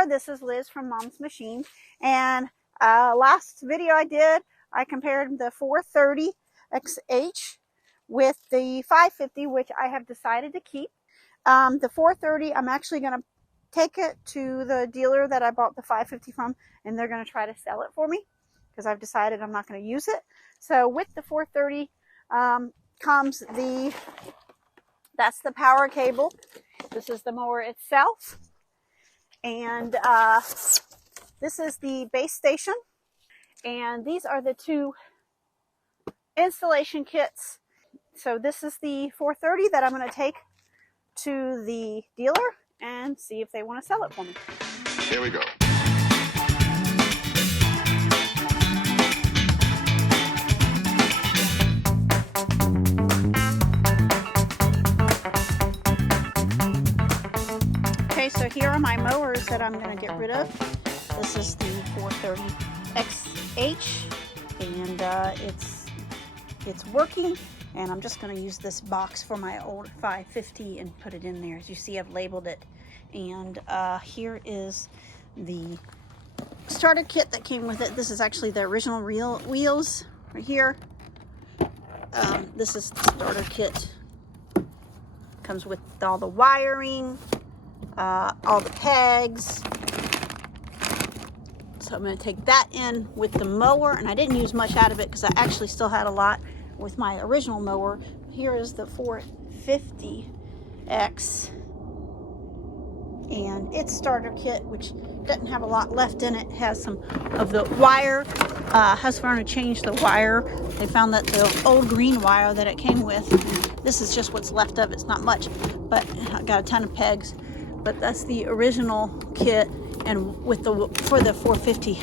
there, this is Liz from Mom's Machine, and last video I did, I compared the 430 XH with the 550, which I have decided to keep. The 430, I'm actually going to take it to the dealer that I bought the 550 from, and they're going to try to sell it for me because I've decided I'm not going to use it. So with the 430 comes that's the power cable. This is the mower itself. And this is the base station. And these are the two installation kits. So this is the 430 that I'm going to take to the dealer and see if they want to sell it for me. Here we go. Okay, so here are my mowers that I'm going to get rid of. This is the 430 XH, and it's working. And I'm just going to use this box for my old 550 and put it in there. As you see, I've labeled it. And here is the starter kit that came with it. This is actually the original wheels right here. This is the starter kit. Comes with all the wiring, all the pegs. So I'm going to take that in with the mower. And I didn't use much out of it because I actually still had a lot with my original mower. Here is the 450X and its starter kit, which doesn't have a lot left in it. It has some of the wire. Husqvarna changed the wire. They found that the old green wire that it came with, this is just what's left of it. It's not much, but I got a ton of pegs. But that's the original kit. And with for the 450,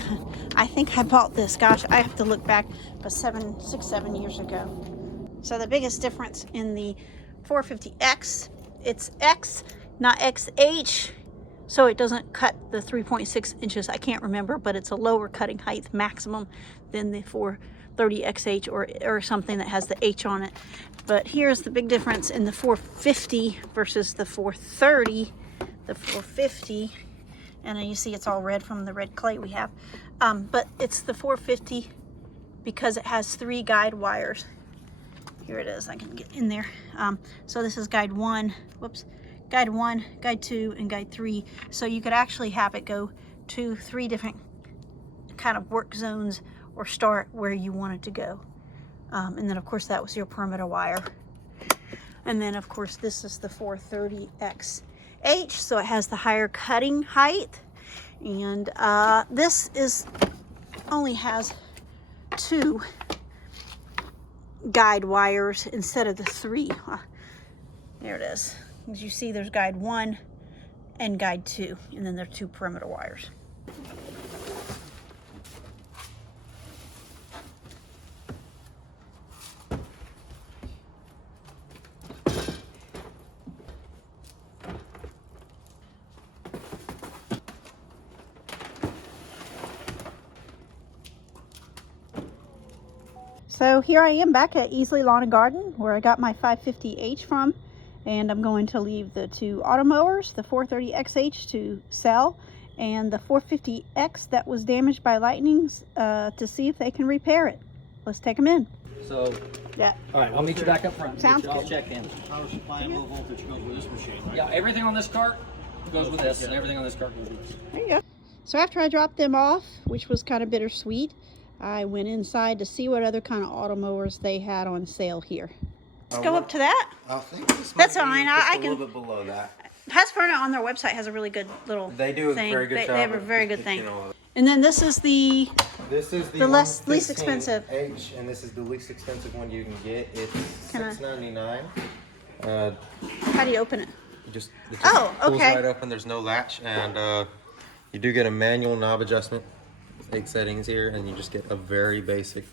I think I bought this, gosh, I have to look back, but 6, 7 years ago. So the biggest difference in the 450X, it's X, not XH, so it doesn't cut the 3.6 inches. I can't remember, but it's a lower cutting height maximum than the 430XH or something that has the H on it. But here's the big difference in the 450 versus the 430. The 450, and you see it's all red from the red clay we have, but it's the 450 because it has 3 guide wires. Here it is, I can get in there. So this is guide 1, guide 1, guide 2, and guide 3. So you could actually have it go to 3 different kind of work zones or start where you want it to go. And then of course that was your perimeter wire. And then of course this is the 430XH, so it has the higher cutting height. And this only has 2 guide wires instead of the 3. There it is. As you see, there's guide 1 and guide 2, and then there are 2 perimeter wires. So here I am back at Easley Lawn and Garden, where I got my 550H from, and I'm going to leave the 2 auto mowers, the 430XH to sell, and the 450X that was damaged by lightnings to see if they can repair it. Let's take them in. So, yeah. All right, I'll meet you back up front. Sounds I'll good. check in. Power supply and low voltage goes with this machine, right? Yeah, everything on this cart goes with this, and everything on this cart goes with this. There you go. So after I dropped them off, which was kind of bittersweet, I went inside to see what other kind of auto mowers they had on sale here. Let's go up to that. I think this That's might be fine. just I a can. little bit below that. Husqvarna on their website has a really good little They do a thing. very good job. They have a of very good depicting thing. all of it. And then this is the This is The least expensive. H, and this is the least expensive one you can get. It's Can I- $6.99. how do you open it? It just Oh, pulls okay. right open. There's no latch, and you do get a manual knob adjustment. 8 settings here, and you just get a very basic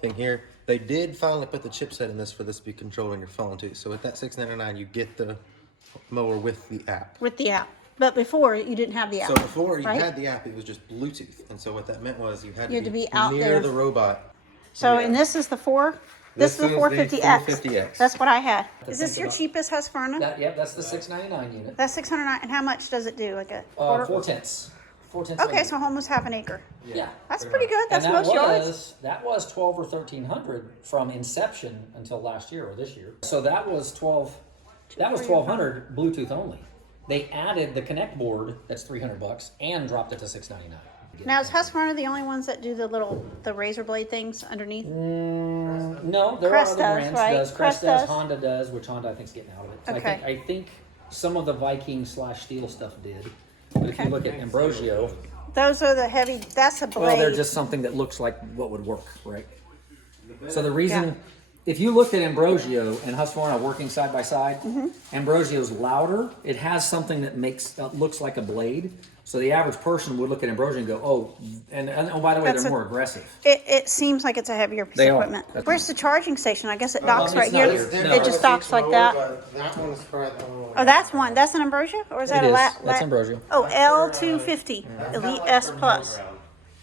thing here. They did finally put the chipset in this for this to be controlled on your phone too. So with that $6.99, you get the mower with the app. With the app. But before, you didn't have the app. So before you right? had the app, it was just Bluetooth, and so what that meant was you had You to had to be be out near there. the robot. So, Yeah. and this is the This is the 450X. 450X. That's what I had. Is this think your about- cheapest Husqvarna? Yep, that's the $6.99 unit. That's $609. And how much does it do? Like a quarter? 4/10. 4/10 Okay, acre. so almost half an acre. Yeah. That's pretty good. That's And most yards. that was 12 or 1,300 from inception until last year or this year. So that was 12. That was 1,200 Bluetooth only. They added the Connect board. That's $300 and dropped it to $699. Now, is Husqvarna the only ones that do the razor blade things underneath? No, there Kress are other does, brands. right? Kress Kress does. does. Honda does, which Honda I think is getting out of it. So Okay. I think some of the Viking / Steel stuff did. But if Okay. you look at Ambrogio, Those are the heavy. That's a blade. well, they're just something that looks like what would work, right? So the reason, if you looked at Ambrogio and Husqvarna working side by side, Ambrosio's louder. It has something that looks like a blade. So the average person would look at Ambrogio and go, oh, and oh, by the way, That's they're more aggressive. It seems like it's a heavier piece They of are. equipment. That's- Where's the charging station? I guess it docks it's right not here. here. No. It just docks like that. That one is for the Oh, that's one. That's an Ambrogio, or is that It a is. That's Ambrogio. Oh, L250 Elite S Plus.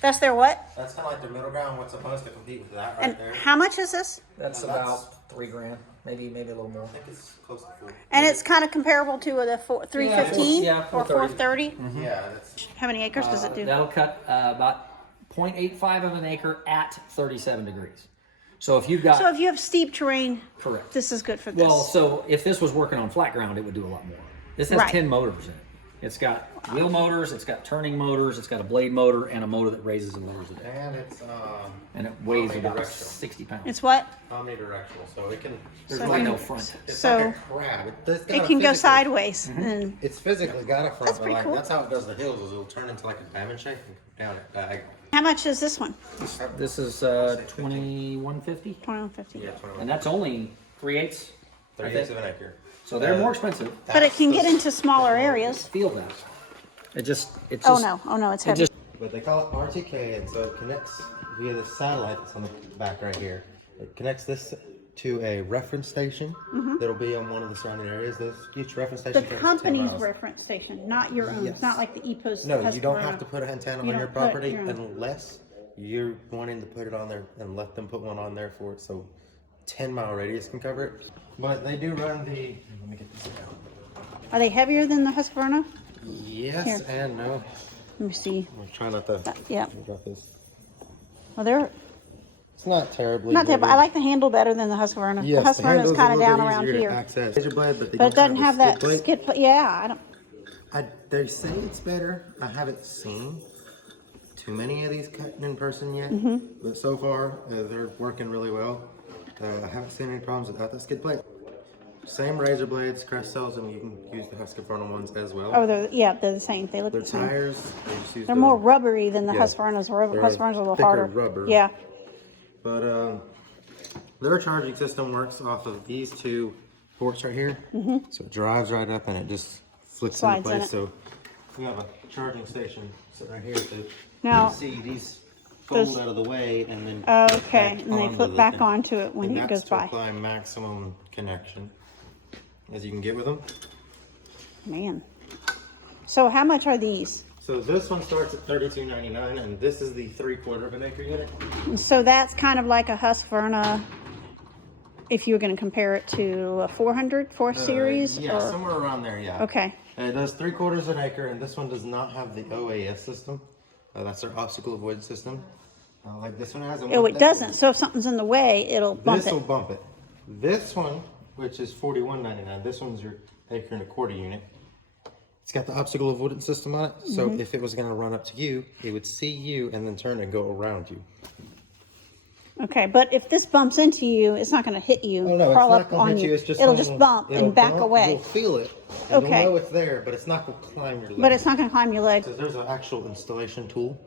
That's their what? That's kind of like the middle ground. What's supposed to compete with that right And there? how much is this? That's about $3,000, maybe a little more. I think it's close to 4. And it's kind of comparable to the 315 Yeah, or 430. 430. Yeah, that's How many acres does it do? That'll cut about 0.85 of an acre at 37 degrees. So if you've got, So if you have steep terrain, correct. this is good for this. Well, so if this was working on flat ground, it would do a lot more. This has Right. 10 motors in it. It's got wheel motors, it's got turning motors, it's got a blade motor, and a motor that raises and lowers it. and it's And it weighs about Omnidirectional. 60 pounds. It's what? omnidirectional, so it can. There's so really then- no front. It's So like a crab. it can go sideways. And It's physically got a front, That's but pretty like cool. that's how it does the hills. Is it'll turn into like a diamond shape and come down it diagonal. how much is this one? This is 2150, 2150. Yeah, and that's only 3/8. 3/8 of an acre. So they're more expensive. But it can get into smaller areas. Feel that. It's Oh just. no, it's It heavy. just But they call it RTK, and so it connects via the satellite that's on the back right here. It connects this to a reference station that'll be on one of the surrounding areas. Those each reference The station takes 10 company's miles. reference station, not your own. It's not like the EPOS. No, you don't Husqvarna. have to put an antenna You on your don't put property your own. unless you're wanting to put it on there and let them put one on there for it. So 10-mile radius can cover it. But they do run the, let me get this out. Are they heavier than the Husqvarna? Yes Here. and no. Let me see. I'm trying not to. Yeah. I got this. Well, they're It's not terribly. not terrible. heavy. I like the handle better than the Husqvarna. Yes, the Husqvarna is handle's a kind of little down bit around easier to here. access. Razor blade, but But it doesn't have that blade. skid plate. Yeah, I don't. They say it's better. I haven't seen too many of these cutting in person yet, but so far they're working really well. I haven't seen any problems without the skid plate. Same razor blades, Kress sells them. You can use the Husqvarna ones as well. Oh, they're the same. They look Their the same. tires, they just use They're the- more rubbery than the Yeah. Husqvarna's. They're a Husqvarna's a little thicker harder. rubber. Yeah. But their charging system works off of these two ports right here. So it drives right up and it just flicks Slides into in place. it. So we have a charging station sitting right here. So Now, you see these fold there's- out of the way and then Okay, back and they onto flip the back thing. onto it when And it that's goes to by. apply maximum connection as you can get with them. Man. So how much are these? So this one starts at $32.99 and this is the 3/4 of an acre unit. So that's kind of like a Husqvarna. If you were going to compare it to a 4 series, Yeah, or somewhere around there, yeah. okay. It does 3/4 of an acre, and this one does not have the OAS system. That's their obstacle avoidance system. Like this one has. and Oh, what it that doesn't. is- So if something's in the way, it'll bump This will it. bump it. This one, which is $41.99, this one's your acre and a quarter unit. It's got the obstacle avoidance system on it. So Mm-hmm. if it was going to run up to you, it would see you and then turn and go around you. Okay, but if this bumps into you, it's not going to hit you. Oh no, it's crawl not up going to on hit you. It's just it'll gonna- just bump it'll and back bump, away. You'll feel it. And Okay. You'll know it's there, but it's not going to climb your leg. But it's not going to climb your leg. Because there's an actual installation tool.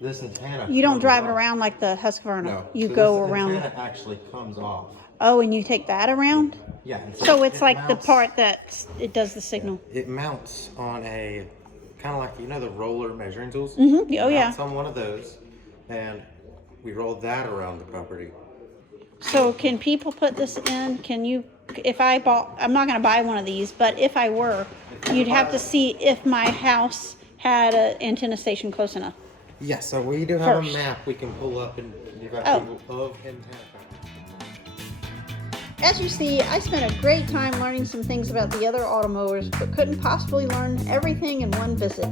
This antenna. You don't comes drive it off. around like the Husqvarna. No. You So go this around. antenna actually comes off. Oh, and you take that around? Yeah. and So it's it like the mounts- part that it does the signal. It mounts on a kind of like the roller measuring tools. Oh, It yeah. mounts on one of those, and we roll that around the property. So can people put this in? Can you, if I bought, I'm not going to buy one of these, but if I were, you'd have to see if my house had an antenna station close enough. Yes. So we do have First. a map we can pull up and give out Oh. people of antenna. As you see, I spent a great time learning some things about the other automowers, but couldn't possibly learn everything in one visit.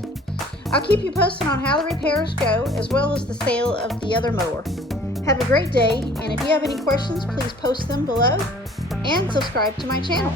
I'll keep you posted on how the repairs go, as well as the sale of the other mower. Have a great day, and if you have any questions, please post them below and subscribe to my channel.